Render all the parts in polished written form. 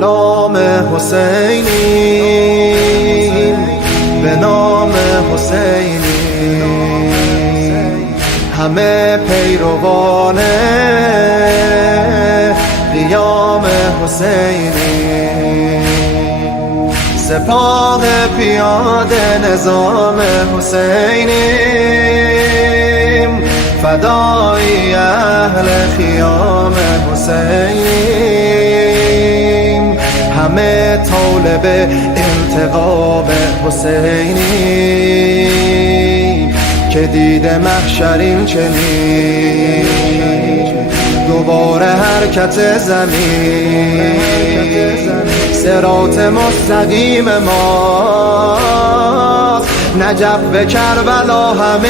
غلام حسینیم، به نام حسینیم، همه پیروان قیام حسینیم، سپاه پیاده نظام حسینیم، فدای اهل خیام حسینیم، همه طالب انتقام حسینیم، که دیده محشرین چنین دوباره حرکت زمین، صراط مستقیم ماست، نجف به کربلا همه،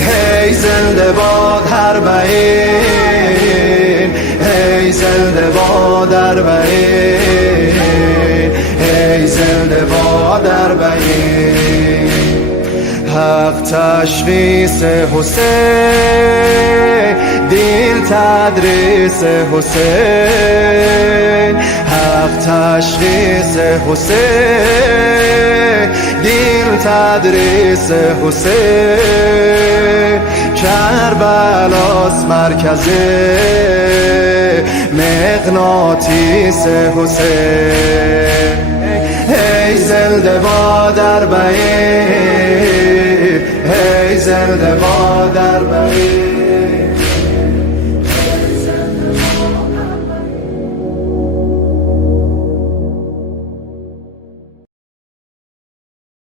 هی زنده باد اربعین، هی زنده باد اربعین، هی زنده باد اربعین. حق تشخیص حسین، دین تدریس حسین، حق تشخیص حسین، دین تدریس حسین، کربلاس مرکز مغناطیس حسین، ای زنده باد اربعین، ای زنده باد اربعین.